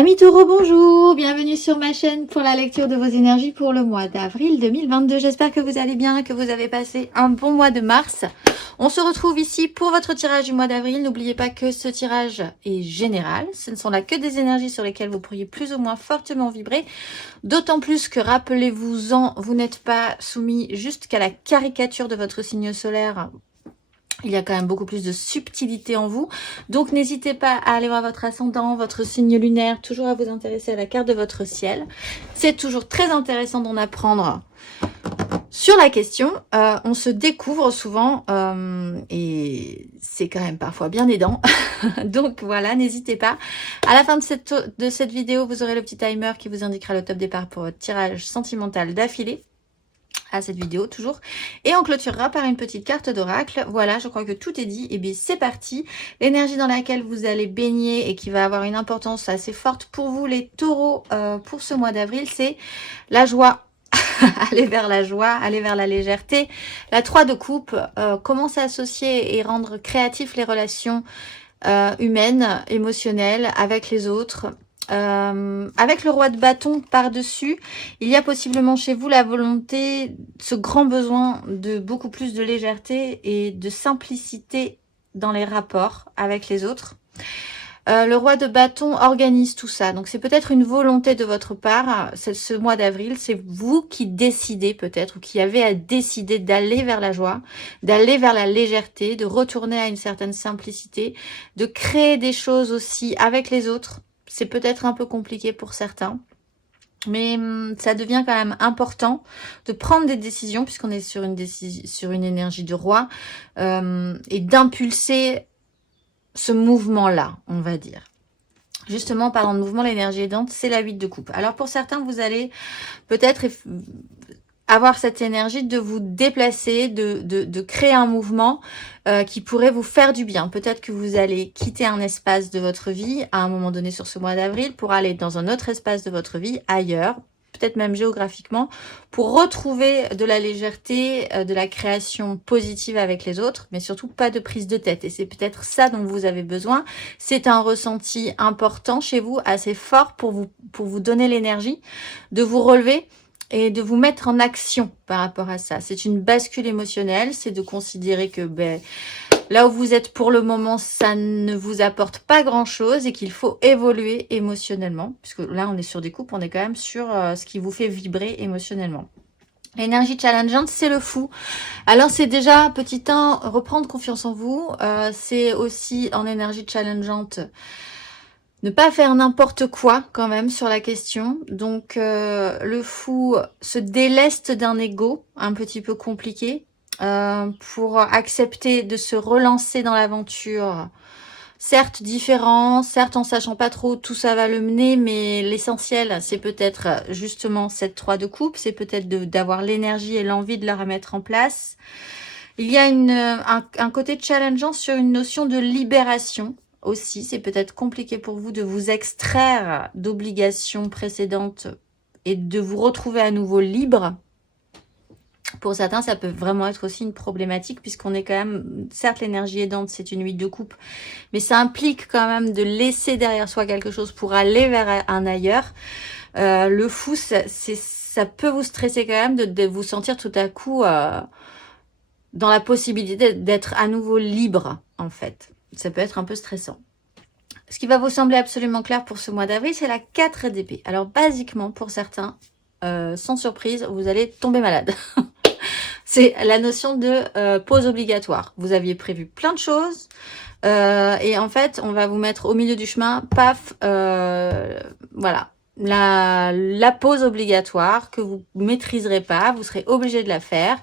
Amis taureaux, bonjour, bienvenue sur ma chaîne pour la lecture de vos énergies pour le mois d'avril 2022. J'espère que vous allez bien, que vous avez passé un bon mois de mars. On se retrouve ici pour votre tirage du mois d'avril. N'oubliez pas que ce tirage est général. Ce ne sont là que des énergies sur lesquelles vous pourriez plus ou moins fortement vibrer. D'autant plus que, rappelez-vous-en, vous n'êtes pas soumis juste qu'à la caricature de votre signe solaire. Il y a quand même beaucoup plus de subtilité en vous. Donc, n'hésitez pas à aller voir votre ascendant, votre signe lunaire, toujours à vous intéresser à la carte de votre ciel. C'est toujours très intéressant d'en apprendre sur la question. On se découvre souvent et c'est quand même parfois bien aidant. Donc, voilà, n'hésitez pas. À la fin de cette vidéo, vous aurez le petit timer qui vous indiquera le top départ pour votre tirage sentimental d'affilée. À cette vidéo toujours, et on clôturera par une petite carte d'oracle. Voilà, je crois que tout est dit. Et bien c'est parti. L'énergie dans laquelle vous allez baigner et qui va avoir une importance assez forte pour vous les taureaux pour ce mois d'avril, c'est la joie. Aller vers la joie, aller vers la légèreté. La 3 de coupe, commence à associer et rendre créatifs les relations humaines, émotionnelles avec les autres. Avec le roi de bâton par-dessus, il y a possiblement chez vous la volonté, ce grand besoin de beaucoup plus de légèreté et de simplicité dans les rapports avec les autres. Le roi de bâton organise tout ça. Donc, c'est peut-être une volonté de votre part. Ce mois d'avril, c'est vous qui décidez peut-être, ou qui avez à décider d'aller vers la joie, d'aller vers la légèreté, de retourner à une certaine simplicité, de créer des choses aussi avec les autres. C'est peut-être un peu compliqué pour certains. Mais ça devient quand même important de prendre des décisions, puisqu'on est sur une énergie de roi, et d'impulser ce mouvement-là, on va dire. Justement, parlant de mouvement, l'énergie aidante, c'est la 8 de coupe. Alors, pour certains, vous allez peut-être avoir cette énergie de vous déplacer, de créer un mouvement qui pourrait vous faire du bien. Peut-être que vous allez quitter un espace de votre vie à un moment donné sur ce mois d'avril pour aller dans un autre espace de votre vie, ailleurs, peut-être même géographiquement, pour retrouver de la légèreté, de la création positive avec les autres, mais surtout pas de prise de tête. Et c'est peut-être ça dont vous avez besoin. C'est un ressenti important chez vous, assez fort pour vous donner l'énergie de vous relever et de vous mettre en action par rapport à ça. C'est une bascule émotionnelle, c'est de considérer que là où vous êtes pour le moment, ça ne vous apporte pas grand-chose et qu'il faut évoluer émotionnellement. Puisque là, on est sur des coupes, on est quand même sur ce qui vous fait vibrer émotionnellement. L'énergie challengeante, c'est le fou. Alors, c'est déjà, petit 1, reprendre confiance en vous. C'est aussi en énergie challengeante, ne pas faire n'importe quoi quand même sur la question. Donc le fou se déleste d'un ego un petit peu compliqué pour accepter de se relancer dans l'aventure. Certes différent, certes en sachant pas trop où tout ça va le mener, mais l'essentiel c'est peut-être justement cette 3 de coupe, c'est peut-être d'avoir l'énergie et l'envie de la remettre en place. Il y a un côté challengeant sur une notion de libération. Aussi, c'est peut-être compliqué pour vous de vous extraire d'obligations précédentes et de vous retrouver à nouveau libre. Pour certains, ça peut vraiment être aussi une problématique puisqu'on est quand même, certes l'énergie aidante, c'est une 8 de coupe, mais ça implique quand même de laisser derrière soi quelque chose pour aller vers un ailleurs. Le fou, ça peut vous stresser quand même de vous sentir tout à coup dans la possibilité d'être à nouveau libre en fait. Ça peut être un peu stressant. Ce qui va vous sembler absolument clair pour ce mois d'avril, c'est la 4 d'épée. Alors, basiquement, pour certains, sans surprise, vous allez tomber malade. C'est la notion de pause obligatoire. Vous aviez prévu plein de choses et en fait, on va vous mettre au milieu du chemin, paf, voilà. La pause obligatoire que vous maîtriserez pas, vous serez obligé de la faire.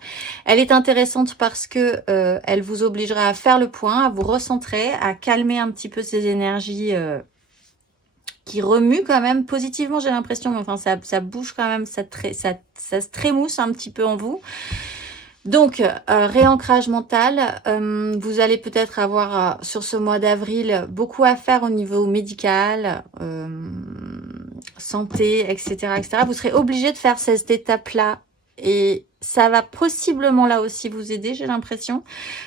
Elle est intéressante parce que elle vous obligera à faire le point, à vous recentrer, à calmer un petit peu ces énergies qui remuent quand même positivement, j'ai l'impression. Mais enfin, ça bouge quand même, ça se trémousse un petit peu en vous. Donc, réancrage mental, vous allez peut-être avoir sur ce mois d'avril beaucoup à faire au niveau médical, santé, etc., etc. Vous serez obligé de faire cette étape-là et ça va possiblement là aussi vous aider, j'ai l'impression,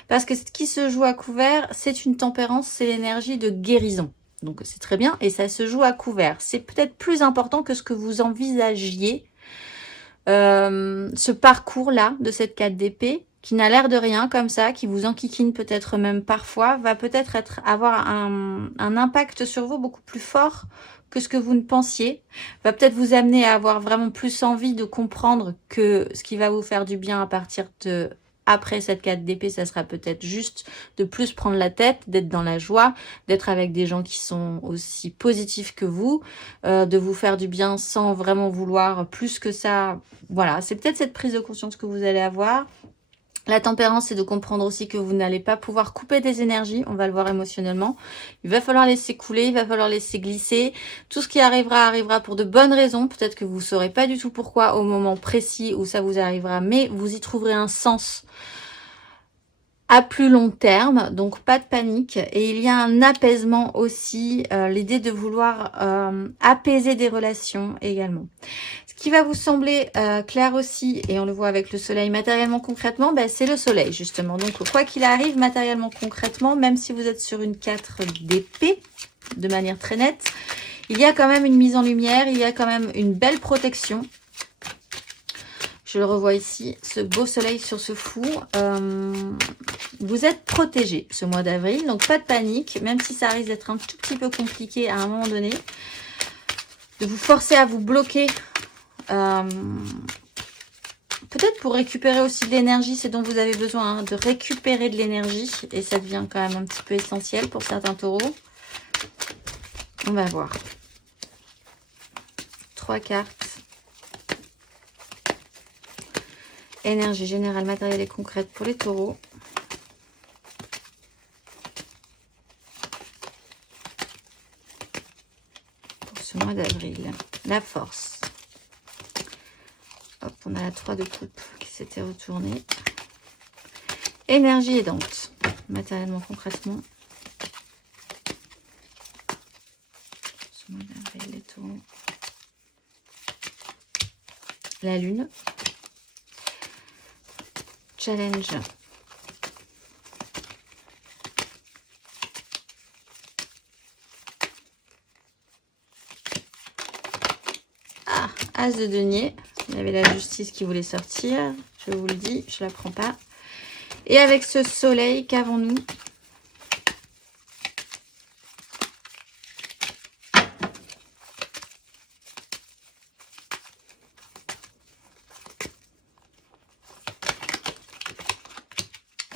parce que ce qui se joue à couvert, c'est une tempérance, c'est l'énergie de guérison. Donc c'est très bien. Et ça se joue à couvert. C'est peut-être plus important que ce que vous envisagiez. Ce parcours-là de cette 4 d'épée, qui n'a l'air de rien comme ça, qui vous enquiquine peut-être même parfois, va peut-être avoir un impact sur vous beaucoup plus fort que ce que vous ne pensiez, va peut-être vous amener à avoir vraiment plus envie de comprendre que ce qui va vous faire du bien à partir de après cette 4 d'épée, ça sera peut-être juste de plus prendre la tête, d'être dans la joie, d'être avec des gens qui sont aussi positifs que vous, de vous faire du bien sans vraiment vouloir plus que ça. Voilà, c'est peut-être cette prise de conscience que vous allez avoir. La tempérance, c'est de comprendre aussi que vous n'allez pas pouvoir couper des énergies, on va le voir émotionnellement. Il va falloir laisser couler, il va falloir laisser glisser. Tout ce qui arrivera, arrivera pour de bonnes raisons. Peut-être que vous ne saurez pas du tout pourquoi au moment précis où ça vous arrivera, mais vous y trouverez un sens à plus long terme, donc pas de panique. Et il y a un apaisement aussi, l'idée de vouloir apaiser des relations également. Ce qui va vous sembler clair aussi, et on le voit avec le soleil matériellement concrètement, ben, c'est le soleil justement. Donc quoi qu'il arrive matériellement concrètement, même si vous êtes sur une 4 d'épée, de manière très nette, il y a quand même une mise en lumière, il y a quand même une belle protection. Je le revois ici, ce beau soleil sur ce fou. Vous êtes protégé ce mois d'avril, donc pas de panique, même si ça risque d'être un tout petit peu compliqué à un moment donné, de vous forcer à vous bloquer. Peut-être pour récupérer aussi de l'énergie, c'est dont vous avez besoin, hein, de récupérer de l'énergie. Et ça devient quand même un petit peu essentiel pour certains taureaux. On va voir. 3 cartes. Énergie générale, matérielle et concrète pour les taureaux. Pour ce mois d'avril. La force. Hop, on a la 3 de coupe qui s'était retournée. Énergie aidante. Matériellement, concrètement. Ce mois d'avril, les taureaux. La lune. Challenge. Ah, As de denier. Il y avait la justice qui voulait sortir. Je vous le dis, je la prends pas. Et avec ce soleil, qu'avons-nous?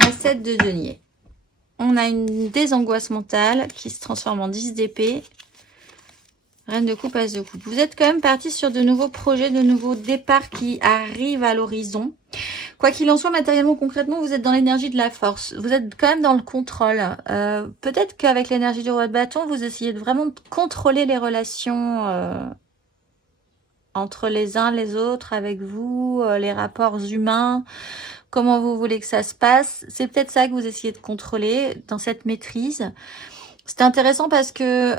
La 7 de denier. On a une désangoisse mentale qui se transforme en 10 d'épée. Reine de coupe, As de coupe. Vous êtes quand même parti sur de nouveaux projets, de nouveaux départs qui arrivent à l'horizon. Quoi qu'il en soit, matériellement, concrètement, vous êtes dans l'énergie de la force. Vous êtes quand même dans le contrôle. Peut-être qu'avec l'énergie du roi de bâton, vous essayez de vraiment contrôler les relations entre les uns les autres, avec vous, les rapports humains, comment vous voulez que ça se passe. C'est peut-être ça que vous essayez de contrôler dans cette maîtrise. C'est intéressant parce que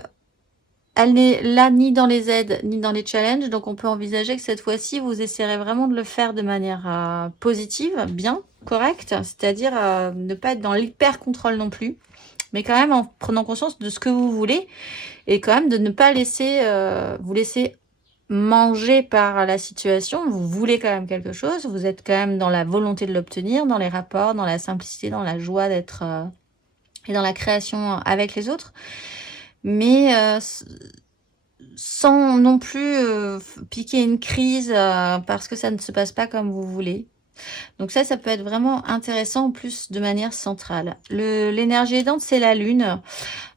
elle n'est là ni dans les aides, ni dans les challenges. Donc, on peut envisager que cette fois-ci, vous essayerez vraiment de le faire de manière positive, bien, correcte. C'est-à-dire ne pas être dans l'hyper-contrôle non plus. Mais quand même en prenant conscience de ce que vous voulez. Et quand même de ne pas laisser vous laisser manger par la situation. Vous voulez quand même quelque chose. Vous êtes quand même dans la volonté de l'obtenir, dans les rapports, dans la simplicité, dans la joie d'être... et dans la création avec les autres. Mais sans non plus piquer une crise parce que ça ne se passe pas comme vous voulez. Donc ça peut être vraiment intéressant en plus de manière centrale. L'énergie aidante, c'est la lune.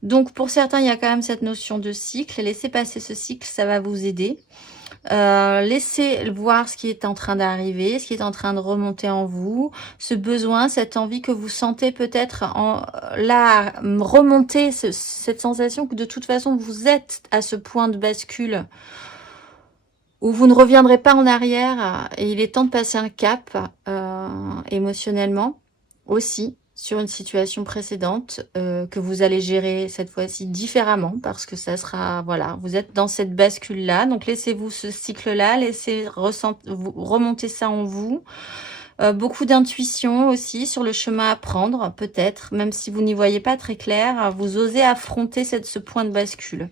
Donc pour certains, il y a quand même cette notion de cycle. Laissez passer ce cycle, ça va vous aider. Laissez voir ce qui est en train d'arriver, ce qui est en train de remonter en vous, ce besoin, cette envie que vous sentez peut-être là remonter, cette sensation que de toute façon vous êtes à ce point de bascule où vous ne reviendrez pas en arrière et il est temps de passer un cap émotionnellement aussi sur une situation précédente que vous allez gérer cette fois-ci différemment parce que ça sera, voilà, vous êtes dans cette bascule-là. Donc, laissez-vous ce cycle-là, laissez remonter ça en vous. Beaucoup d'intuition aussi sur le chemin à prendre, peut-être, même si vous n'y voyez pas très clair, vous osez affronter ce point de bascule.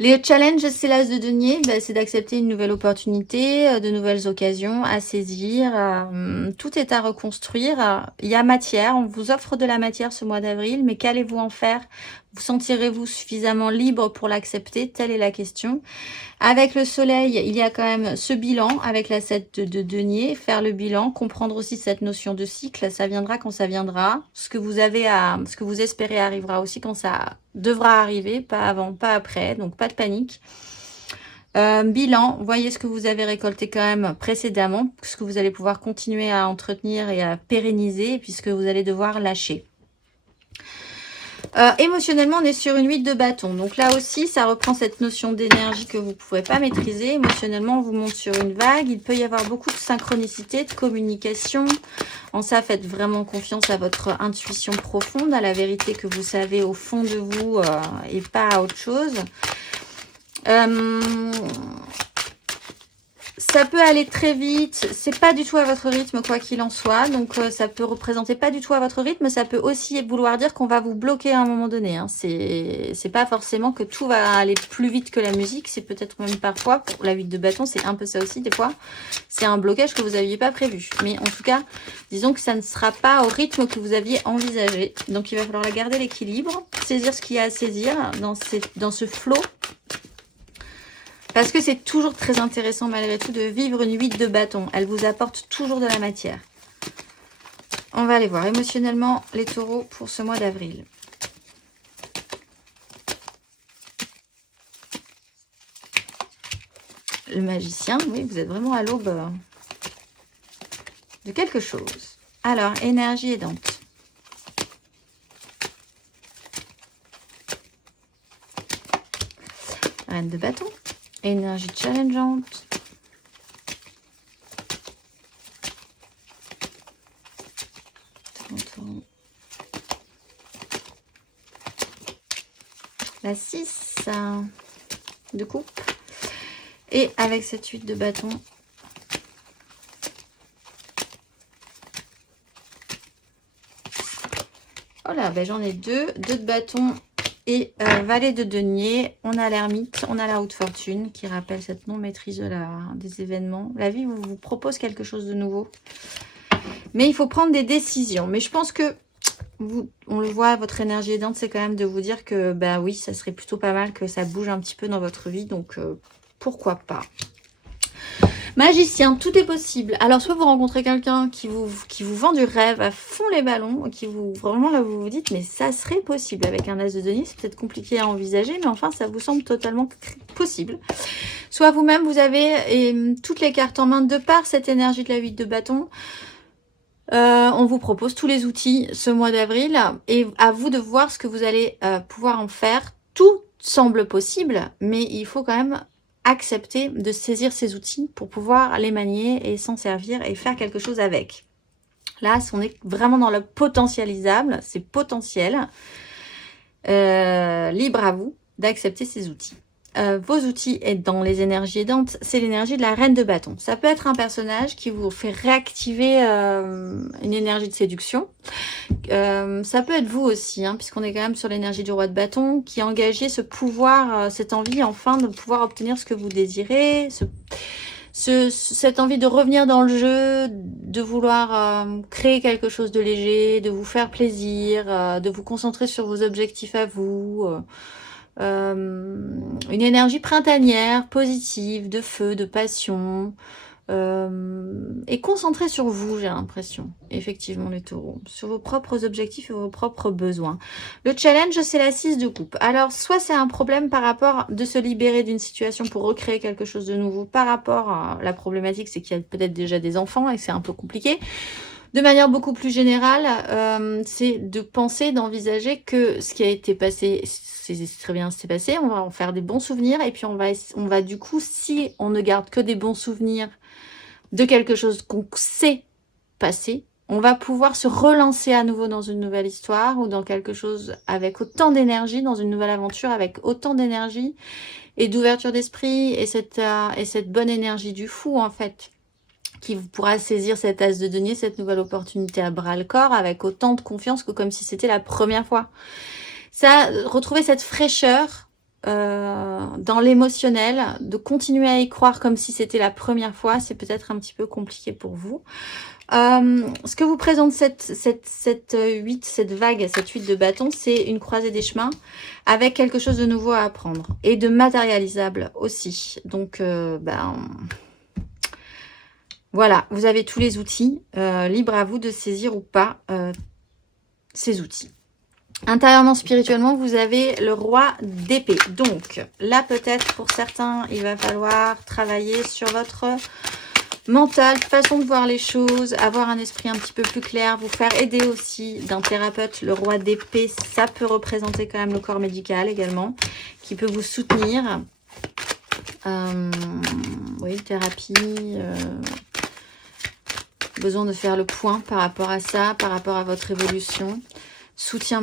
Les challenges, c'est l'as de denier, c'est d'accepter une nouvelle opportunité, de nouvelles occasions à saisir. Tout est à reconstruire. Il y a matière, on vous offre de la matière ce mois d'avril, mais qu'allez-vous en faire? Vous sentirez-vous suffisamment libre pour l'accepter? Telle est la question. Avec le soleil, il y a quand même ce bilan avec la 7 de denier, faire le bilan, comprendre aussi cette notion de cycle, ça viendra quand ça viendra. Ce que vous espérez arrivera aussi quand ça devra arriver, pas avant, pas après, donc pas de panique. Bilan, voyez ce que vous avez récolté quand même précédemment, ce que vous allez pouvoir continuer à entretenir et à pérenniser, puisque vous allez devoir lâcher. Émotionnellement, on est sur une 8 de bâton. Donc là aussi, ça reprend cette notion d'énergie que vous ne pouvez pas maîtriser. Émotionnellement, on vous monte sur une vague. Il peut y avoir beaucoup de synchronicité, de communication. En ça, faites vraiment confiance à votre intuition profonde, à la vérité que vous savez au fond de vous et pas à autre chose. Ça peut aller très vite, c'est pas du tout à votre rythme quoi qu'il en soit, donc ça peut représenter pas du tout à votre rythme, ça peut aussi vouloir dire qu'on va vous bloquer à un moment donné, hein. C'est pas forcément que tout va aller plus vite que la musique, c'est peut-être même parfois, pour la 8 de bâton, c'est un peu ça aussi des fois, c'est un blocage que vous n'aviez pas prévu, mais en tout cas, disons que ça ne sera pas au rythme que vous aviez envisagé, donc il va falloir garder l'équilibre, saisir ce qu'il y a à saisir dans ce flot. Parce que c'est toujours très intéressant malgré tout de vivre une 8 de bâton. Elle vous apporte toujours de la matière. On va aller voir émotionnellement les taureaux pour ce mois d'avril. Le magicien, oui, vous êtes vraiment à l'aube de quelque chose. Alors, énergie aidante. Reine de bâton. Énergie challengeante. La 6 de coupe. Et avec cette 8 de bâton. Oh là, ben j'en ai deux. 2 de bâton. Et valet de denier, on a l'ermite, on a la haute fortune qui rappelle cette non-maîtrise des événements. La vie vous propose quelque chose de nouveau. Mais il faut prendre des décisions. Mais je pense que, on le voit, votre énergie aidante, c'est quand même de vous dire que, bah oui, ça serait plutôt pas mal que ça bouge un petit peu dans votre vie. Donc, pourquoi pas. Magicien, tout est possible. Alors, soit vous rencontrez quelqu'un qui vous vend du rêve à fond les ballons, qui vous, vraiment là, vous vous dites, mais ça serait possible avec un as de denier. C'est peut-être compliqué à envisager, mais enfin, ça vous semble totalement possible. Soit vous-même, vous avez toutes les cartes en main de par cette énergie de la 8 de bâton. On vous propose tous les outils ce mois d'avril et à vous de voir ce que vous allez pouvoir en faire. Tout semble possible, mais il faut quand même accepter de saisir ces outils pour pouvoir les manier et s'en servir et faire quelque chose avec. Là, on est vraiment dans le potentialisable, c'est potentiel. Libre à vous d'accepter ces outils. Vos outils et dans les énergies aidantes, c'est l'énergie de la reine de bâton. Ça peut être un personnage qui vous fait réactiver une énergie de séduction. Ça peut être vous aussi, hein, puisqu'on est quand même sur l'énergie du roi de bâton, qui engagez ce pouvoir, cette envie enfin de pouvoir obtenir ce que vous désirez, cette envie de revenir dans le jeu, de vouloir créer quelque chose de léger, de vous faire plaisir, de vous concentrer sur vos objectifs à vous. Une énergie printanière, positive, de feu, de passion, et concentrée sur vous, j'ai l'impression, effectivement les taureaux, sur vos propres objectifs et vos propres besoins. Le challenge, c'est la 6 de coupe. Alors, soit c'est un problème par rapport de se libérer d'une situation pour recréer quelque chose de nouveau, par rapport à la problématique, c'est qu'il y a peut-être déjà des enfants et que c'est un peu compliqué. De manière beaucoup plus générale, c'est de penser, d'envisager que ce qui a été passé, c'est très bien, c'est passé, on va en faire des bons souvenirs, et puis on va du coup, si on ne garde que des bons souvenirs de quelque chose qu'on sait passer, on va pouvoir se relancer à nouveau dans une nouvelle histoire, ou dans quelque chose avec autant d'énergie, dans une nouvelle aventure avec autant d'énergie, et d'ouverture d'esprit, et cette bonne énergie du fou, en fait, qui pourra saisir cet as de denier, cette nouvelle opportunité à bras-le-corps, avec autant de confiance que comme si c'était la première fois. Ça, retrouver cette fraîcheur dans l'émotionnel, de continuer à y croire comme si c'était la première fois, c'est peut-être un petit peu compliqué pour vous. Ce que vous présente cette 8, cette vague, cette 8 de bâton, c'est une croisée des chemins avec quelque chose de nouveau à apprendre et de matérialisable aussi. Donc, voilà, vous avez tous les outils. Libre à vous de saisir ou pas ces outils. Intérieurement, spirituellement, vous avez le roi d'épée. Donc, là, peut-être, pour certains, il va falloir travailler sur votre mental, façon de voir les choses, avoir un esprit un petit peu plus clair, vous faire aider aussi d'un thérapeute. Le roi d'épée, ça peut représenter quand même le corps médical également, qui peut vous soutenir. Oui, thérapie, besoin de faire le point par rapport à ça, par rapport à votre évolution. Soutien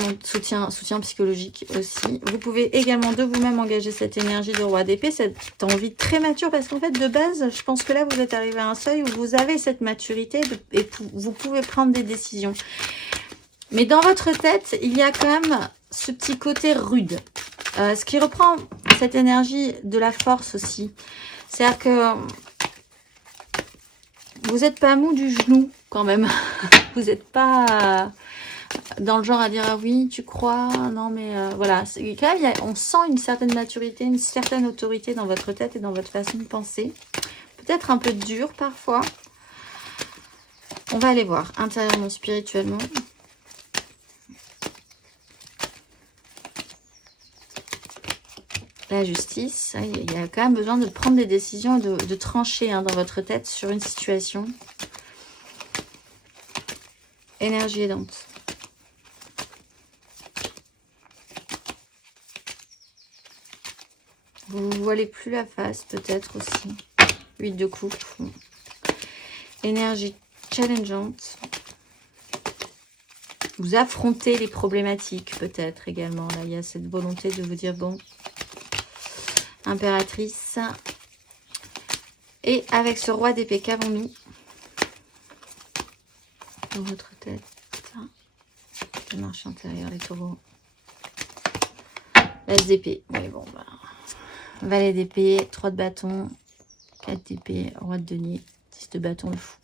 psychologique aussi. Vous pouvez également de vous-même engager cette énergie de roi d'épée, cette envie très mature, parce qu'en fait, de base, je pense que là, vous êtes arrivé à un seuil où vous avez cette maturité et vous pouvez prendre des décisions. Mais dans votre tête, il y a quand même ce petit côté rude. Ce qui reprend cette énergie de la force aussi. C'est-à-dire que vous n'êtes pas mou du genou quand même. Vous n'êtes pas... dans le genre à dire ah oui tu crois non mais voilà, quand même, on sent une certaine maturité, une certaine autorité dans votre tête et dans votre façon de penser, peut-être un peu dur parfois. On va aller voir intérieurement, spirituellement. La justice, il y a quand même besoin de prendre des décisions et de trancher dans votre tête sur une situation. Énergie aidante. Vous ne voilez plus la face, peut-être aussi. 8 de coupe. Énergie challengeante. Vous affrontez les problématiques, peut-être également. Là, il y a cette volonté de vous dire, bon, impératrice. Et avec ce roi d'épée, qu'avons-nous dans votre tête? Le marché intérieur, les taureaux. L'as d'épée. Oui, bon, bah... Valet d'épée, 3 de bâton, 4 d'épée, roi de denier, 10 de bâton, le fou.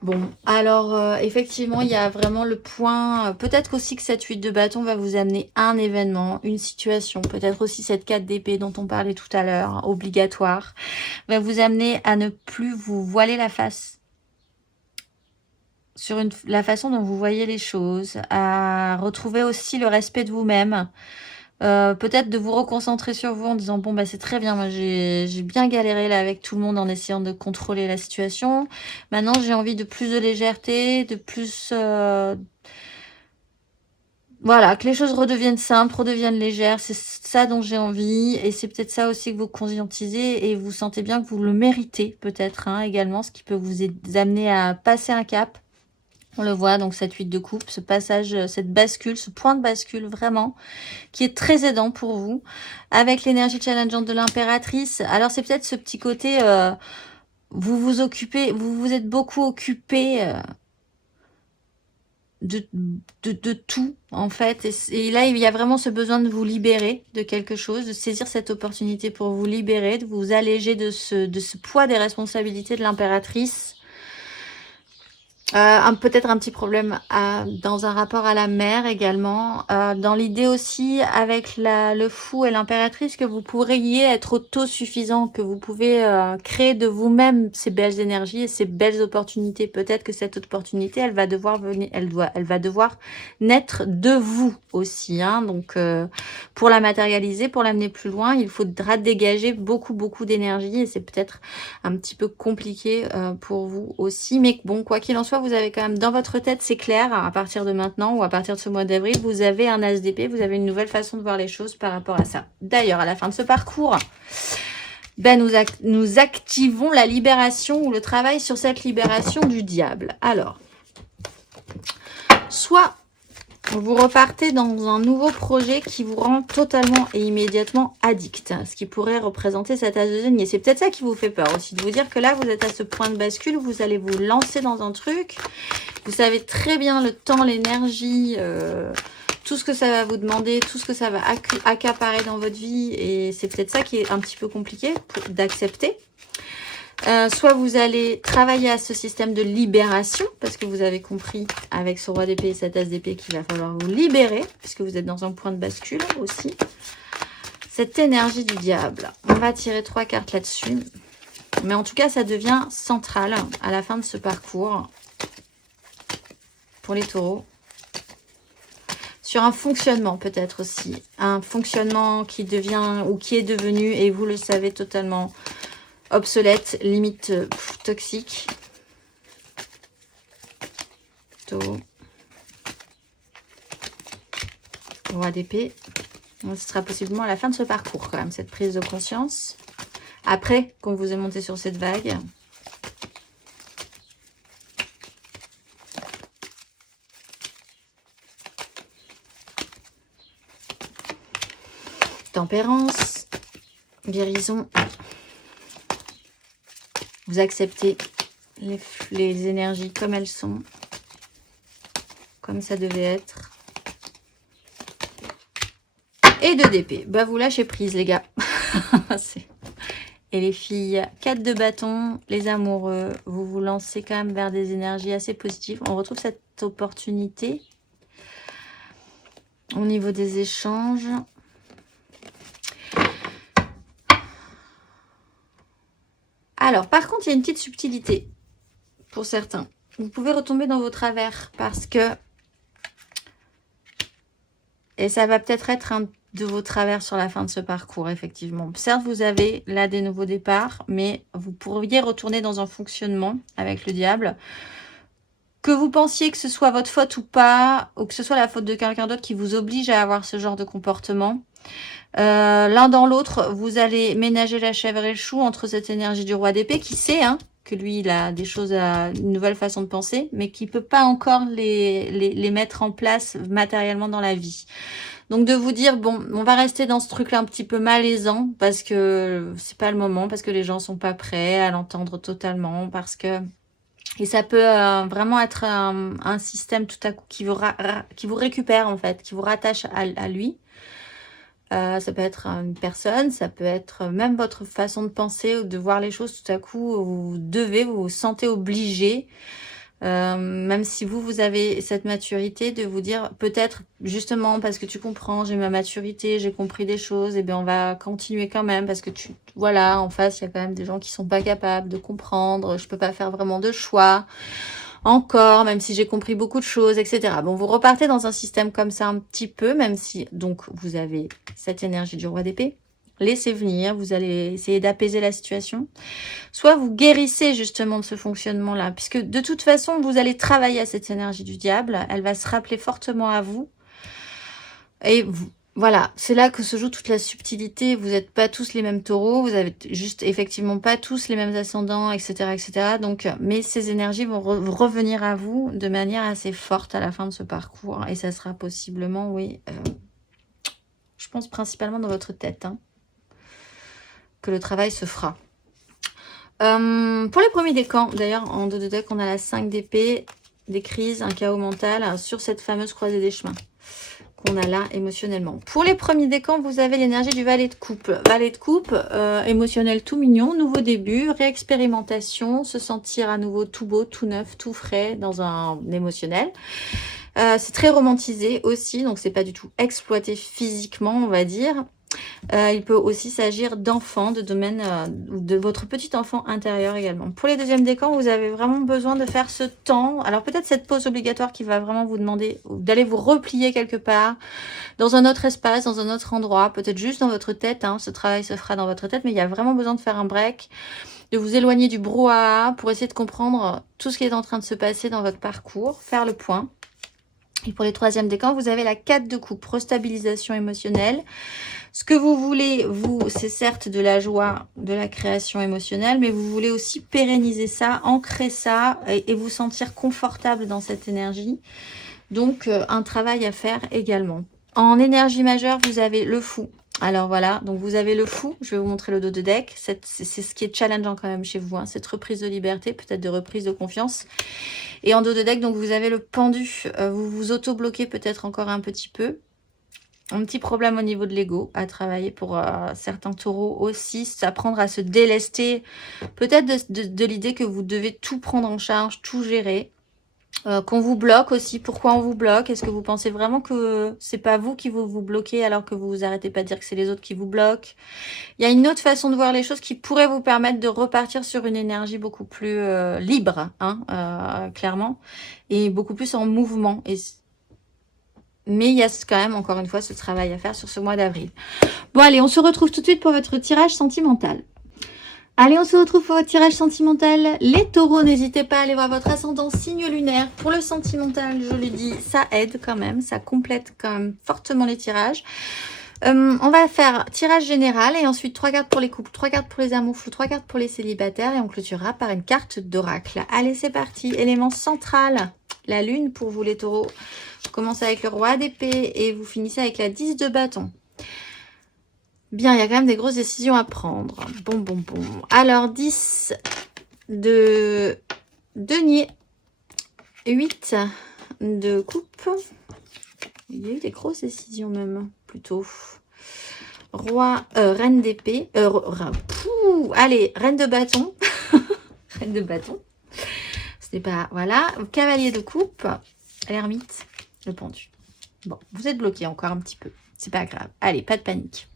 Bon, alors effectivement, il y a vraiment le point, peut-être aussi que cette 8 de bâton va vous amener à un événement, une situation, peut-être aussi cette 4 d'épée dont on parlait tout à l'heure, obligatoire, va vous amener à ne plus vous voiler la face sur la façon dont vous voyez les choses, à retrouver aussi le respect de vous-même. Peut-être de vous reconcentrer sur vous en disant bon bah c'est très bien, moi j'ai bien galéré là avec tout le monde en essayant de contrôler la situation, maintenant j'ai envie de plus de légèreté, de plus voilà, que les choses redeviennent simples, redeviennent légères, c'est ça dont j'ai envie, et c'est peut-être ça aussi que vous conscientisez et vous sentez bien que vous le méritez peut-être également, ce qui peut vous amener à passer un cap. On le voit, donc cette 8 de coupe, ce passage, cette bascule, ce point de bascule vraiment, qui est très aidant pour vous. Avec l'énergie challengeante de l'impératrice, alors c'est peut-être ce petit côté, vous vous occupez, vous êtes beaucoup occupé de tout, en fait. Et là, il y a vraiment ce besoin de vous libérer de quelque chose, de saisir cette opportunité pour vous libérer, de vous alléger de ce poids des responsabilités de l'impératrice. Peut-être un petit problème dans un rapport à la mère également. Dans l'idée aussi avec le fou et l'impératrice que vous pourriez être autosuffisant, que vous pouvez créer de vous-même ces belles énergies et ces belles opportunités. Peut-être que cette opportunité, elle va devoir venir, elle va devoir naître de vous aussi. Donc pour la matérialiser, pour l'amener plus loin, il faudra dégager beaucoup d'énergie et c'est peut-être un petit peu compliqué pour vous aussi. Mais bon, quoi qu'il en soit, vous avez quand même dans votre tête, c'est clair, à partir de maintenant ou à partir de ce mois d'avril, vous avez un as d'épée, vous avez une nouvelle façon de voir les choses par rapport à ça. D'ailleurs, à la fin de ce parcours, nous activons la libération ou le travail sur cette libération du diable. Alors, soit vous repartez dans un nouveau projet qui vous rend totalement et immédiatement addict, ce qui pourrait représenter cette as de denier. C'est peut-être ça qui vous fait peur aussi, de vous dire que là, vous êtes à ce point de bascule, vous allez vous lancer dans un truc, vous savez très bien le temps, l'énergie, tout ce que ça va vous demander, tout ce que ça va accaparer dans votre vie, et c'est peut-être ça qui est un petit peu compliqué d'accepter. Soit vous allez travailler à ce système de libération, parce que vous avez compris avec ce roi d'épée et cette as d'épée qu'il va falloir vous libérer, puisque vous êtes dans un point de bascule aussi. Cette énergie du diable, on va tirer 3 cartes là-dessus. Mais en tout cas, ça devient central à la fin de ce parcours pour les taureaux. Sur un fonctionnement peut-être aussi. Un fonctionnement qui devient ou qui est devenu, et vous le savez, totalement obsolète, limite toxique. Taureau. Roi d'épée. Ce sera possiblement à la fin de ce parcours quand même, cette prise de conscience. Après qu'on vous ait monté sur cette vague. Tempérance, guérison. Vous acceptez les énergies comme elles sont, comme ça devait être. Et 2 d'épée. Bah, vous lâchez prise, les gars. Et les filles, 4 de bâton, les amoureux, vous vous lancez quand même vers des énergies assez positives. On retrouve cette opportunité au niveau des échanges. Alors, par contre, il y a une petite subtilité pour certains. Vous pouvez retomber dans vos travers parce que, et ça va peut-être être un de vos travers sur la fin de ce parcours, effectivement. Certes, vous avez là des nouveaux départs, mais vous pourriez retourner dans un fonctionnement avec le diable. Que vous pensiez que ce soit votre faute ou pas, ou que ce soit la faute de quelqu'un d'autre qui vous oblige à avoir ce genre de comportement. L'un dans l'autre, vous allez ménager la chèvre et le chou entre cette énergie du roi d'épée qui sait que lui, il a des choses, une nouvelle façon de penser, mais qui peut pas encore les mettre en place matériellement dans la vie. Donc de vous dire, bon, on va rester dans ce truc-là un petit peu malaisant parce que c'est pas le moment, parce que les gens sont pas prêts à l'entendre totalement, parce que... Et ça peut vraiment être un système tout à coup qui vous récupère en fait, qui vous rattache à lui. Ça peut être une personne, ça peut être même votre façon de penser ou de voir les choses tout à coup. Vous vous sentez obligé, même si vous avez cette maturité, de vous dire peut-être justement parce que tu comprends, j'ai ma maturité, j'ai compris des choses, et bien on va continuer quand même parce que voilà, en face il y a quand même des gens qui sont pas capables de comprendre, je peux pas faire vraiment de choix. Encore, même si j'ai compris beaucoup de choses, etc. Bon, vous repartez dans un système comme ça un petit peu, même si, donc, vous avez cette énergie du roi d'épée. Laissez venir, vous allez essayer d'apaiser la situation. Soit vous guérissez justement de ce fonctionnement-là, puisque de toute façon, vous allez travailler à cette énergie du diable. Elle va se rappeler fortement à vous. Et vous, voilà, c'est là que se joue toute la subtilité. Vous n'êtes pas tous les mêmes taureaux, vous avez juste effectivement pas tous les mêmes ascendants, etc., etc. Donc, mais ces énergies vont revenir à vous de manière assez forte à la fin de ce parcours, et ça sera possiblement, oui, je pense principalement dans votre tête, que le travail se fera. Pour les premiers décans, d'ailleurs, en dos de deck, on a la 5 d'épée, des crises, un chaos mental sur cette fameuse croisée des chemins qu'on a là émotionnellement. Pour les premiers décans, vous avez l'énergie du valet de coupe. Valet de coupe, émotionnel tout mignon, nouveau début, réexpérimentation, se sentir à nouveau tout beau, tout neuf, tout frais dans un émotionnel. C'est très romantisé aussi, donc c'est pas du tout exploité physiquement, on va dire. Il peut aussi s'agir d'enfants, de domaine de votre petit enfant intérieur également. Pour les deuxièmes décans, vous avez vraiment besoin de faire ce temps. Alors peut-être cette pause obligatoire qui va vraiment vous demander d'aller vous replier quelque part, dans un autre espace, dans un autre endroit, peut-être juste dans votre tête. Ce travail se fera dans votre tête, mais il y a vraiment besoin de faire un break, de vous éloigner du brouhaha pour essayer de comprendre tout ce qui est en train de se passer dans votre parcours, faire le point. Et pour les troisièmes décans, vous avez la 4 de coupe, restabilisation émotionnelle. Ce que vous voulez, vous, c'est certes de la joie, de la création émotionnelle, mais vous voulez aussi pérenniser ça, ancrer ça et vous sentir confortable dans cette énergie. Donc, un travail à faire également. En énergie majeure, vous avez le fou. Alors voilà, donc vous avez le fou. Je vais vous montrer le dos de deck. C'est ce qui est challengeant quand même chez vous. Hein, cette reprise de liberté, peut-être de reprise de confiance. Et en dos de deck, donc vous avez le pendu. Vous vous auto-bloquez peut-être encore un petit peu. Un petit problème au niveau de l'ego à travailler pour certains taureaux aussi. S'apprendre à se délester peut-être de l'idée que vous devez tout prendre en charge, tout gérer. Qu'on vous bloque aussi. Pourquoi on vous bloque? Est-ce que vous pensez vraiment que c'est pas vous qui vous bloquez alors que vous vous arrêtez pas de dire que c'est les autres qui vous bloquent? Il y a une autre façon de voir les choses qui pourrait vous permettre de repartir sur une énergie beaucoup plus libre, hein, clairement, et beaucoup plus en mouvement. Mais il y a quand même, encore une fois, ce travail à faire sur ce mois d'avril. Bon, allez, on se retrouve tout de suite pour votre tirage sentimental. Allez, on se retrouve pour votre tirage sentimental. Les taureaux, n'hésitez pas à aller voir votre ascendant signe lunaire. Pour le sentimental, je le dis, ça aide quand même. Ça complète quand même fortement les tirages. On va faire tirage général et ensuite 3 cartes pour les couples, 3 cartes pour les amours flous, 3 cartes pour les célibataires et on clôturera par une carte d'oracle. Allez, c'est parti. Élément central, la lune pour vous les taureaux. Vous commencez avec le roi d'épée et vous finissez avec la 10 de bâton. Bien, il y a quand même des grosses décisions à prendre. Bon. Alors, 10 de denier, 8 de coupe. Il y a eu des grosses décisions même, plutôt. Roi, reine d'épée. Allez, reine de bâton. Reine de bâton. Ce n'est pas... Voilà. Cavalier de coupe. L'ermite. Le pendu. Bon, vous êtes bloqué encore un petit peu. C'est pas grave. Allez, pas de panique.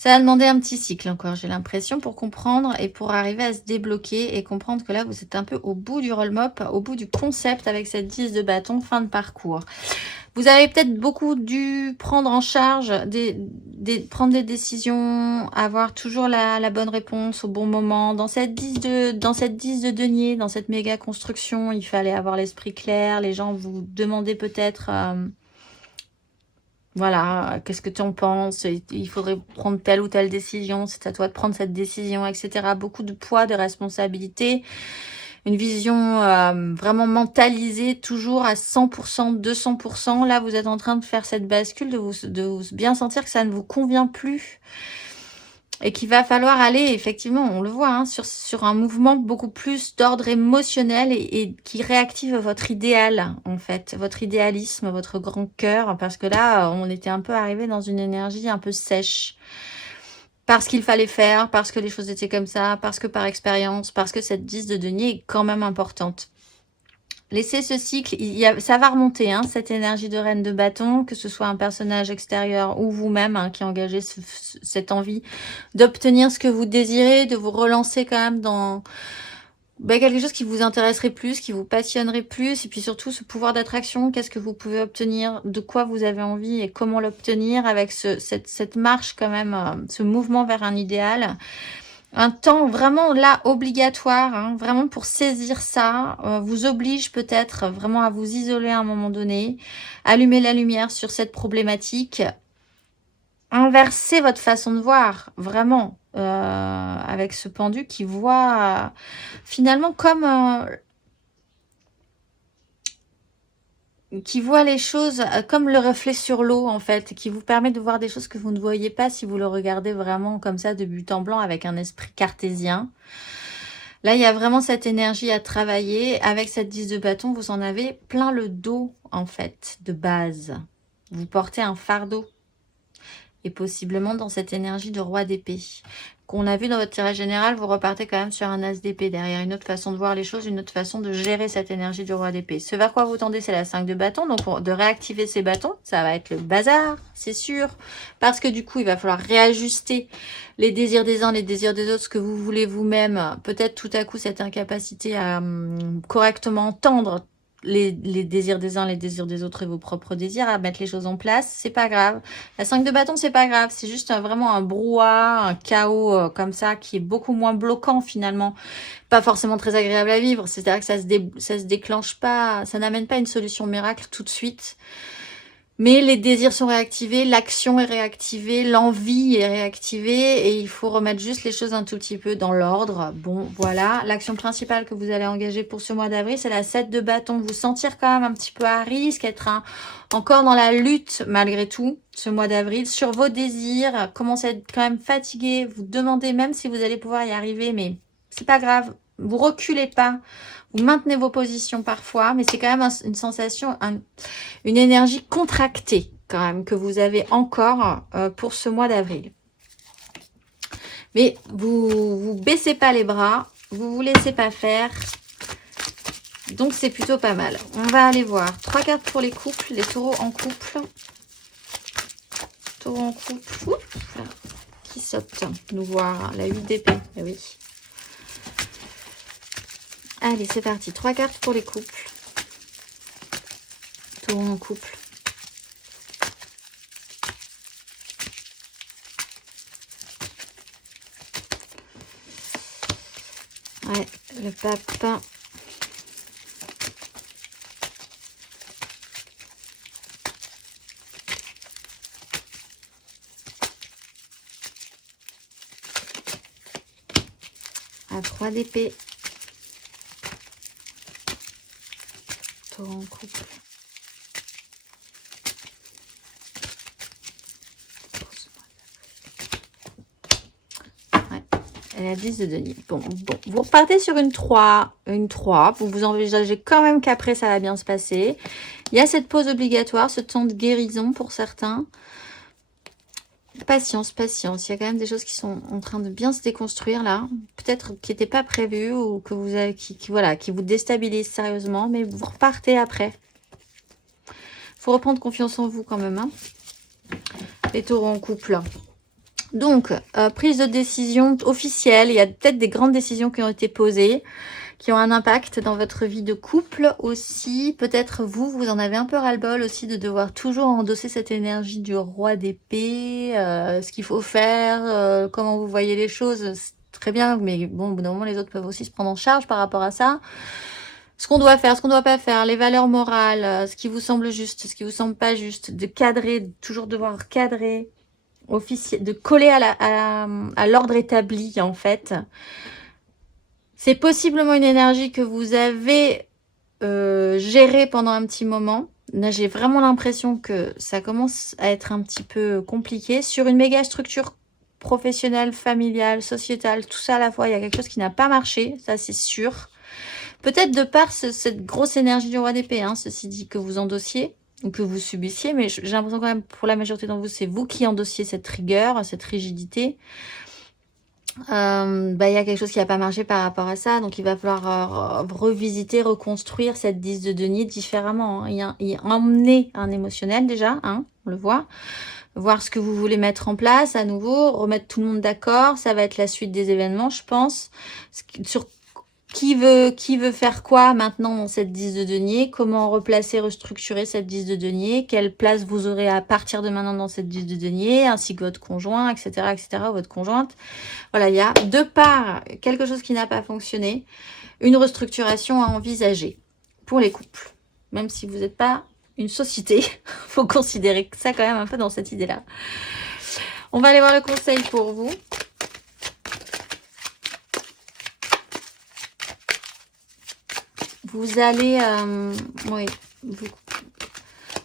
Ça va demander un petit cycle encore, j'ai l'impression, pour comprendre et pour arriver à se débloquer et comprendre que là, vous êtes un peu au bout du roll-mop, au bout du concept avec cette 10 de bâton, fin de parcours. Vous avez peut-être beaucoup dû prendre en charge, prendre des décisions, avoir toujours la bonne réponse au bon moment. Dans cette 10 de denier, dans cette méga construction, il fallait avoir l'esprit clair. Les gens vous demandaient peut-être... voilà, qu'est-ce que tu en penses? Il faudrait prendre telle ou telle décision, c'est à toi de prendre cette décision, etc. Beaucoup de poids, de responsabilité, une vision vraiment mentalisée, toujours à 100%, 200%. Là, vous êtes en train de faire cette bascule, de vous bien sentir que ça ne vous convient plus. Et qu'il va falloir aller, effectivement, on le voit, hein, sur un mouvement beaucoup plus d'ordre émotionnel et qui réactive votre idéal, en fait, votre idéalisme, votre grand cœur, parce que là, on était un peu arrivé dans une énergie un peu sèche. Parce qu'il fallait faire, parce que les choses étaient comme ça, parce que par expérience, parce que cette 10 de denier est quand même importante. Laissez ce cycle, ça va remonter, hein, cette énergie de reine de bâton, que ce soit un personnage extérieur ou vous-même hein, qui engagez cette envie d'obtenir ce que vous désirez, de vous relancer quand même dans quelque chose qui vous intéresserait plus, qui vous passionnerait plus, et puis surtout ce pouvoir d'attraction, qu'est-ce que vous pouvez obtenir, de quoi vous avez envie et comment l'obtenir avec cette marche quand même, ce mouvement vers un idéal. Un temps vraiment là obligatoire, hein, vraiment pour saisir ça, vous oblige peut-être vraiment à vous isoler à un moment donné, allumer la lumière sur cette problématique, inverser votre façon de voir, vraiment, avec ce pendu qui voit finalement comme... qui voit les choses comme le reflet sur l'eau, en fait, qui vous permet de voir des choses que vous ne voyez pas si vous le regardez vraiment comme ça, de but en blanc, avec un esprit cartésien. Là, il y a vraiment cette énergie à travailler. Avec cette 10 de bâton, vous en avez plein le dos, en fait, de base. Vous portez un fardeau. Et possiblement dans cette énergie de roi d'épée. Qu'on a vu dans votre tirage général, vous repartez quand même sur un as d'épée derrière. Une autre façon de voir les choses, une autre façon de gérer cette énergie du roi d'épée. Ce vers quoi vous tendez, c'est la 5 de bâton. Donc pour de réactiver ces bâtons, ça va être le bazar, c'est sûr. Parce que du coup, il va falloir réajuster les désirs des uns, les désirs des autres, ce que vous voulez vous-même. Peut-être tout à coup cette incapacité à correctement entendre les désirs des uns, les désirs des autres et vos propres désirs, à mettre les choses en place, c'est pas grave. La 5 de bâton, c'est pas grave, c'est juste vraiment un brouhaha, un chaos comme ça, qui est beaucoup moins bloquant finalement, pas forcément très agréable à vivre, c'est-à-dire que ça se déclenche pas, ça n'amène pas une solution miracle tout de suite, Mais les désirs sont réactivés, l'action est réactivée, l'envie est réactivée et il faut remettre juste les choses un tout petit peu dans l'ordre. Bon, voilà. L'action principale que vous allez engager pour ce mois d'avril, c'est la 7 de bâton. Vous sentir quand même un petit peu à risque, être encore dans la lutte malgré tout ce mois d'avril sur vos désirs. Commencez à être quand même fatigué. Vous demandez même si vous allez pouvoir y arriver, mais c'est pas grave. Vous reculez pas. Vous maintenez vos positions parfois, mais c'est quand même une sensation, une énergie contractée quand même que vous avez encore pour ce mois d'avril. Mais vous baissez pas les bras, vous laissez pas faire. Donc c'est plutôt pas mal. On va aller voir 3 cartes pour les couples, les taureaux en couple. Taureau en couple. Oups, qui saute. Nous voir la 8 d'épée. Eh oui. Allez, c'est parti. 3 cartes pour les couples. Taureau en couple. Ouais, le pape. À 3 d'épée. Taureau en couple. Elle a 10 de denier. Bon, vous repartez sur une 3. Vous envisagez quand même qu'après, ça va bien se passer. Il y a cette pause obligatoire, ce temps de guérison pour certains. Patience, patience. Il y a quand même des choses qui sont en train de bien se déconstruire là. Peut-être qui n'étaient pas prévues ou que vous avez, qui vous déstabilisent sérieusement. Mais vous repartez après. Il faut reprendre confiance en vous quand même. Hein. Les taureaux en couple. Donc, prise de décision officielle. Il y a peut-être des grandes décisions qui ont été posées, qui ont un impact dans votre vie de couple aussi. Peut-être vous en avez un peu ras-le-bol aussi de devoir toujours endosser cette énergie du roi d'épée, ce qu'il faut faire, comment vous voyez les choses. C'est très bien, mais bon, au bout d'un moment, les autres peuvent aussi se prendre en charge par rapport à ça. Ce qu'on doit faire, ce qu'on ne doit pas faire, les valeurs morales, ce qui vous semble juste, ce qui vous semble pas juste, de cadrer, toujours devoir cadrer. De coller à l'ordre établi en fait. C'est possiblement une énergie que vous avez gérée pendant un petit moment. Là, j'ai vraiment l'impression que ça commence à être un petit peu compliqué. Sur une méga structure professionnelle, familiale, sociétale, tout ça à la fois, il y a quelque chose qui n'a pas marché, ça c'est sûr. Peut-être de par cette grosse énergie du roi d'épée, hein, ceci dit, que vous endossiez ou que vous subissiez, mais j'ai l'impression quand même pour la majorité d'entre vous, c'est vous qui endossiez cette rigueur, cette rigidité. Il y a quelque chose qui n'a pas marché par rapport à ça, donc il va falloir revisiter, reconstruire cette 10 de denier différemment. Hein. Il y a emmener un émotionnel déjà, hein, on le voit. Voir ce que vous voulez mettre en place à nouveau, remettre tout le monde d'accord, ça va être la suite des événements, je pense. Sur qui veut faire quoi maintenant dans cette 10 de denier, comment replacer, restructurer cette 10 de denier, quelle place vous aurez à partir de maintenant dans cette 10 de denier, ainsi que votre conjoint, etc., votre conjointe. Voilà, il y a de part quelque chose qui n'a pas fonctionné, une restructuration à envisager pour les couples. Même si vous n'êtes pas une société, il faut considérer ça quand même un peu dans cette idée-là. On va aller voir le conseil pour vous. Vous allez,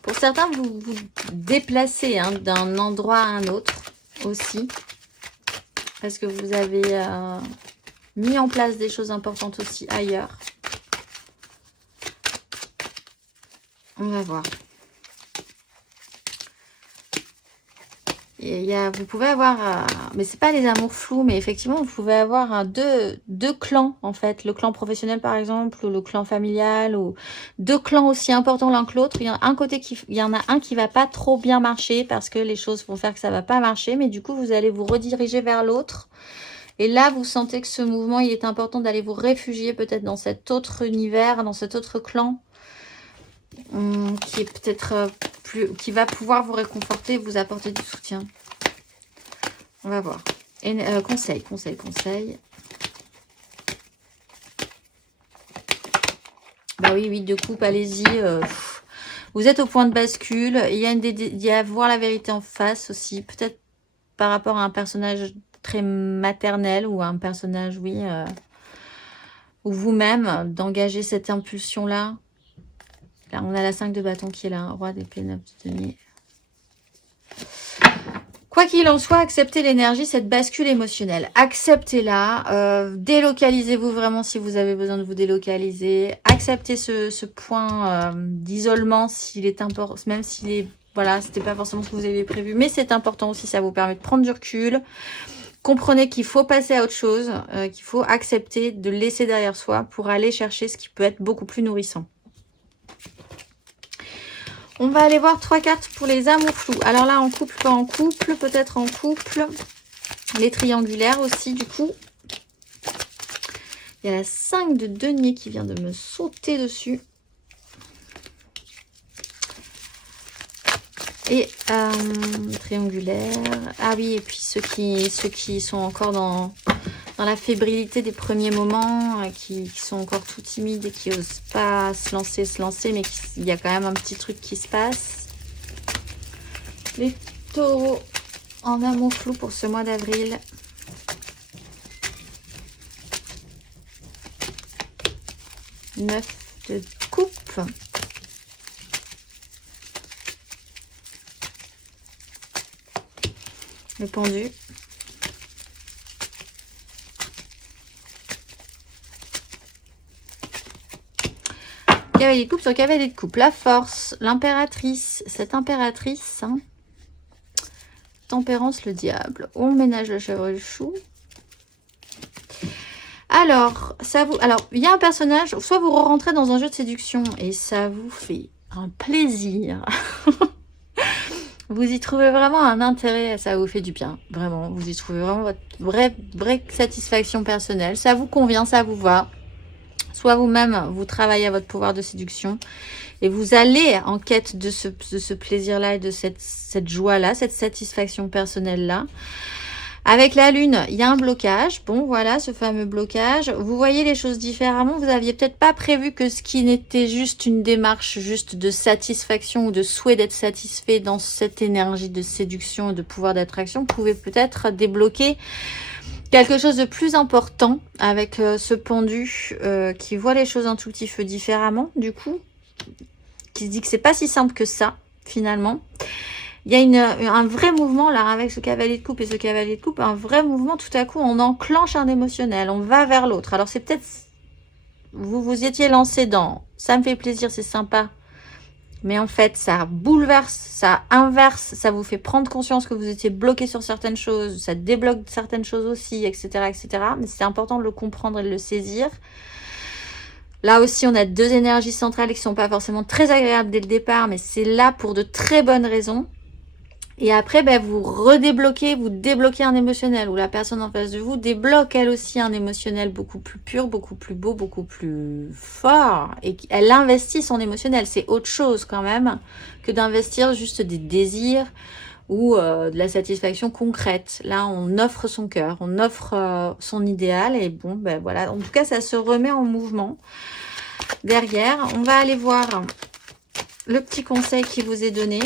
pour certains, vous vous déplacez hein, d'un endroit à un autre aussi. Parce que vous avez mis en place des choses importantes aussi ailleurs. On va voir. Vous pouvez avoir, mais c'est pas les amours flous, mais effectivement, vous pouvez avoir deux clans, en fait. Le clan professionnel, par exemple, ou le clan familial, ou deux clans aussi importants l'un que l'autre. Il y en a un qui va pas trop bien marcher parce que les choses vont faire que ça va pas marcher, mais du coup, vous allez vous rediriger vers l'autre. Et là, vous sentez que ce mouvement, il est important d'aller vous réfugier peut-être dans cet autre univers, dans cet autre clan, qui est peut-être qui va pouvoir vous réconforter, vous apporter du soutien. On va voir. Et, conseil. Bah oui, de coupe, allez-y. Vous êtes au point de bascule. Il y a voir la vérité en face aussi. Peut-être par rapport à un personnage très maternel ou à un personnage, oui, ou vous-même, d'engager cette impulsion-là. Là, on a la 5 de bâton qui est là. Roi d'épée, 9 de denier. Quoi qu'il en soit, acceptez l'énergie, cette bascule émotionnelle. Acceptez-la. Délocalisez-vous vraiment si vous avez besoin de vous délocaliser. Acceptez ce point d'isolement s'il est important, même s'il est... Voilà, c'était pas forcément ce que vous aviez prévu, mais c'est important aussi, ça vous permet de prendre du recul. Comprenez qu'il faut passer à autre chose, qu'il faut accepter de le laisser derrière soi pour aller chercher ce qui peut être beaucoup plus nourrissant. On va aller voir 3 cartes pour les amours flous. Alors là, en couple, pas en couple, peut-être en couple. Les triangulaires aussi, du coup. Il y a la 5 de denier qui vient de me sauter dessus. Et triangulaire. Ah oui, et puis ceux qui sont encore dans la fébrilité des premiers moments, qui sont encore tout timides et qui n'osent pas se lancer, mais il y a quand même un petit truc qui se passe. Les taureaux en amour flou pour ce mois d'avril. Neuf de coupe. Le pendu. Cavalier de coupe sur cavalier de coupe. La force, l'impératrice. Cette impératrice, hein. Tempérance, le diable. On ménage le chevreuil chou. Alors, il y a un personnage, soit vous rentrez dans un jeu de séduction et ça vous fait un plaisir. Vous y trouvez vraiment un intérêt, ça vous fait du bien, vraiment. Vous y trouvez vraiment votre vraie satisfaction personnelle. Ça vous convient, ça vous va. Soit vous-même, vous travaillez à votre pouvoir de séduction et vous allez en quête de ce plaisir-là et de cette joie-là, cette satisfaction personnelle-là. Avec la lune, il y a un blocage. Bon, voilà, ce fameux blocage. Vous voyez les choses différemment. Vous n'aviez peut-être pas prévu que ce qui n'était juste une démarche juste de satisfaction ou de souhait d'être satisfait dans cette énergie de séduction et de pouvoir d'attraction pouvait peut-être débloquer quelque chose de plus important avec ce pendu qui voit les choses un tout petit peu différemment, du coup. Qui se dit que c'est pas si simple que ça, finalement. Il y a un vrai mouvement là avec ce cavalier de coupe et ce cavalier de coupe, un vrai mouvement, tout à coup on enclenche un émotionnel, on va vers l'autre. Alors c'est peut-être, vous étiez lancé dans, ça me fait plaisir, c'est sympa, mais en fait ça bouleverse, ça inverse, ça vous fait prendre conscience que vous étiez bloqué sur certaines choses, ça débloque certaines choses aussi, etc. etc. Mais c'est important de le comprendre et de le saisir. Là aussi, on a deux énergies centrales qui ne sont pas forcément très agréables dès le départ, mais c'est là pour de très bonnes raisons. Et après, ben, vous débloquez un émotionnel, où la personne en face de vous débloque elle aussi un émotionnel beaucoup plus pur, beaucoup plus beau, beaucoup plus fort. Et elle investit son émotionnel. C'est autre chose quand même que d'investir juste des désirs ou de la satisfaction concrète. Là, on offre son cœur, on offre son idéal. Et bon, ben voilà. En tout cas, ça se remet en mouvement. Derrière, on va aller voir le petit conseil qui vous est donné.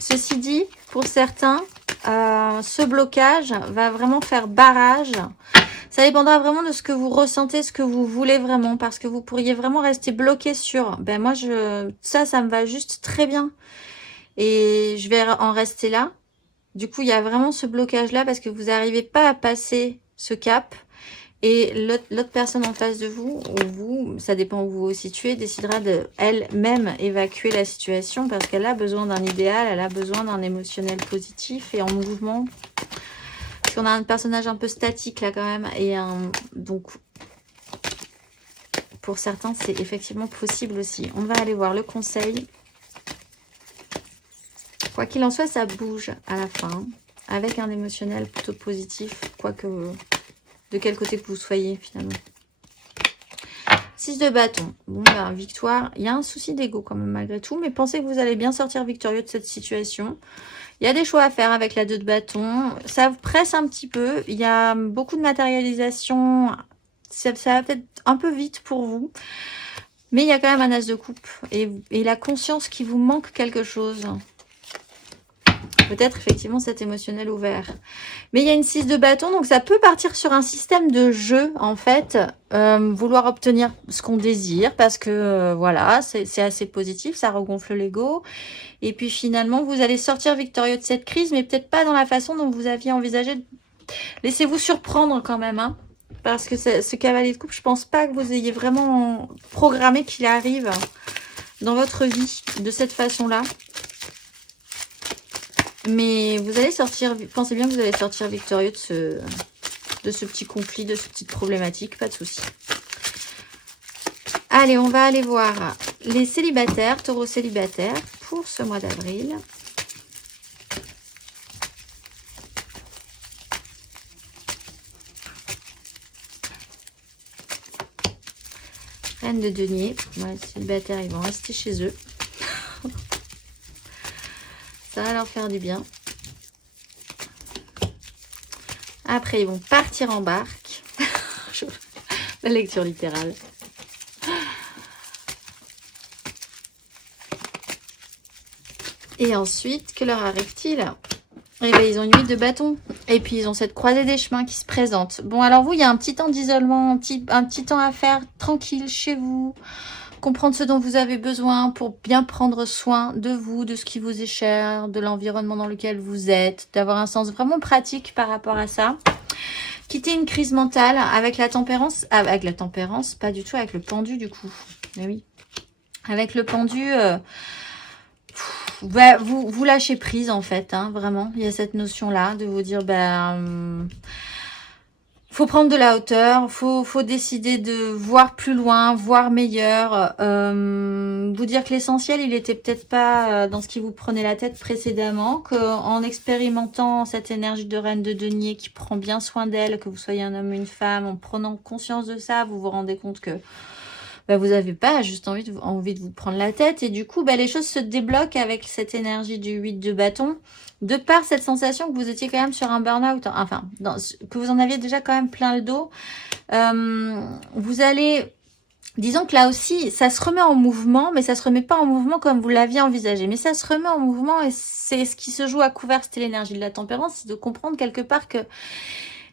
Ceci dit, pour certains, ce blocage va vraiment faire barrage. Ça dépendra vraiment de ce que vous ressentez, ce que vous voulez vraiment, parce que vous pourriez vraiment rester bloqué sur, ben moi, ça me va juste très bien. Et je vais en rester là. Du coup, il y a vraiment ce blocage-là parce que vous n'arrivez pas à passer ce cap. Et l'autre personne en face de vous, ou vous, ça dépend où vous vous situez, décidera de elle-même évacuer la situation parce qu'elle a besoin d'un idéal, elle a besoin d'un émotionnel positif et en mouvement. Parce qu'on a un personnage un peu statique là quand même. Et donc, pour certains, c'est effectivement possible aussi. On va aller voir le conseil. Quoi qu'il en soit, ça bouge à la fin. Avec un émotionnel plutôt positif, quoique... de quel côté que vous soyez finalement. 6 de bâton. Bon, ben, victoire. Il y a un souci d'ego quand même malgré tout. Mais pensez que vous allez bien sortir victorieux de cette situation. Il y a des choix à faire avec la 2 de bâton. Ça vous presse un petit peu. Il y a beaucoup de matérialisation. Ça va peut-être un peu vite pour vous. Mais il y a quand même un as de coupe. Et la conscience qu'il vous manque quelque chose. Peut-être effectivement cet émotionnel ouvert. Mais il y a une 6 de bâton, donc ça peut partir sur un système de jeu, en fait. Vouloir obtenir ce qu'on désire, parce que, voilà, c'est assez positif, ça regonfle l'ego. Et puis finalement, vous allez sortir victorieux de cette crise, mais peut-être pas dans la façon dont vous aviez envisagé. Laissez-vous surprendre quand même, hein. Parce que ce cavalier de coupe, je pense pas que vous ayez vraiment programmé qu'il arrive dans votre vie de cette façon-là. Mais vous allez sortir, pensez bien que vous allez sortir victorieux de ce petit conflit, de cette petite problématique, pas de souci. Allez, on va aller voir les célibataires, taureaux célibataires, pour ce mois d'avril. Reine de denier, ouais, les célibataires, ils vont rester chez eux. Ça va leur faire du bien. Après, ils vont partir en barque. La lecture littérale. Et ensuite, que leur arrive-t-il? Eh bien, ils ont une 8 de bâton. Et puis, ils ont cette croisée des chemins qui se présente. Bon, alors vous, il y a un petit temps d'isolement, un petit temps à faire tranquille chez vous. Comprendre ce dont vous avez besoin pour bien prendre soin de vous, de ce qui vous est cher, de l'environnement dans lequel vous êtes, d'avoir un sens vraiment pratique par rapport à ça. Quitter une crise mentale avec la tempérance, pas du tout, avec le pendu du coup. Mais oui, avec le pendu, vous lâchez prise en fait, hein, vraiment. Il y a cette notion-là de vous dire, faut prendre de la hauteur, faut décider de voir plus loin, voir meilleur, vous dire que l'essentiel, il était peut-être pas dans ce qui vous prenait la tête précédemment, qu'en expérimentant cette énergie de reine de denier qui prend bien soin d'elle, que vous soyez un homme ou une femme, en prenant conscience de ça, vous vous rendez compte que vous n'avez pas juste envie de vous prendre la tête, et du coup, les choses se débloquent avec cette énergie du 8 de bâton, de par cette sensation que vous étiez quand même sur un burn-out, enfin, que vous en aviez déjà quand même plein le dos. Vous allez, disons que là aussi, ça se remet en mouvement, mais ça se remet pas en mouvement comme vous l'aviez envisagé, mais ça se remet en mouvement, et c'est ce qui se joue à couvert, c'était l'énergie de la tempérance, c'est de comprendre quelque part que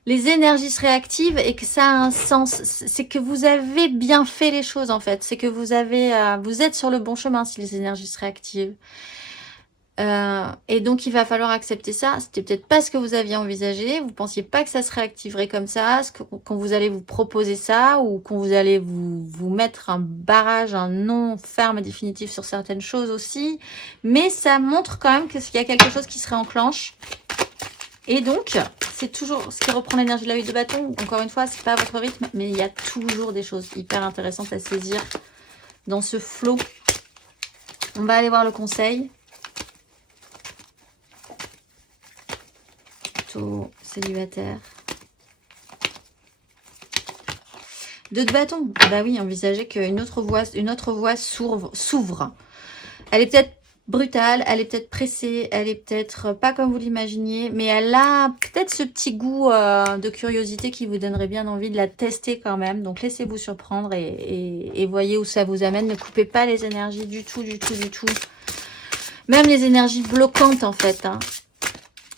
les énergies se réactivent et que ça a un sens. C'est que vous avez bien fait les choses en fait. C'est que vous êtes sur le bon chemin si les énergies se réactivent. Et donc il va falloir accepter ça. C'était peut-être pas ce que vous aviez envisagé. Vous pensiez pas que ça se réactiverait comme ça, quand vous allez vous proposer ça, ou quand vous allez vous mettre un barrage, un non ferme et définitif sur certaines choses aussi. Mais ça montre quand même qu'il y a quelque chose qui se réenclenche. Et donc, c'est toujours ce qui reprend l'énergie de la 8 de bâton. Encore une fois, c'est pas votre rythme, mais il y a toujours des choses hyper intéressantes à saisir dans ce flot. On va aller voir le conseil. Plutôt célibataire. 2 de bâton. Bah oui, envisagez qu'une autre voie s'ouvre. Elle est peut-être brutale, elle est peut-être pressée, elle est peut-être pas comme vous l'imaginiez, mais elle a peut-être ce petit goût de curiosité qui vous donnerait bien envie de la tester quand même. Donc laissez-vous surprendre et voyez où ça vous amène. Ne coupez pas les énergies du tout. Même les énergies bloquantes en fait. Hein.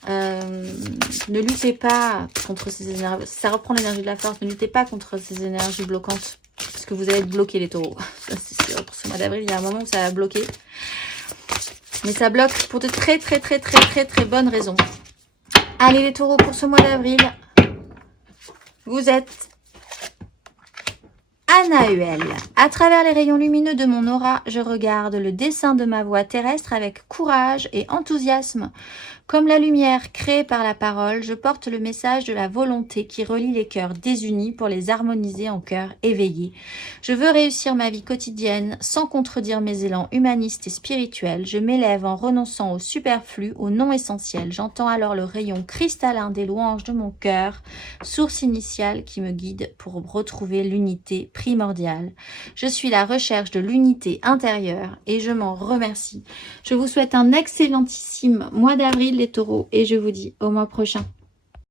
Ne luttez pas contre ces énergies. Ça reprend l'énergie de la force. Ne luttez pas contre ces énergies bloquantes. Parce que vous allez être bloqués les taureaux. Ça c'est sûr. Pour ce mois d'avril, il y a un moment où ça va bloquer. Mais ça bloque pour de très bonnes raisons. Allez les taureaux, pour ce mois d'avril, vous êtes Anahuel. À travers les rayons lumineux de mon aura, je regarde le dessin de ma voie terrestre avec courage et enthousiasme. Comme la lumière créée par la parole, je porte le message de la volonté qui relie les cœurs désunis pour les harmoniser en cœurs éveillés. Je veux réussir ma vie quotidienne sans contredire mes élans humanistes et spirituels. Je m'élève en renonçant au superflu, au non essentiel. J'entends alors le rayon cristallin des louanges de mon cœur, source initiale qui me guide pour retrouver l'unité primordial. Je suis la recherche de l'unité intérieure et je m'en remercie. Je vous souhaite un excellentissime mois d'avril les taureaux et je vous dis au mois prochain.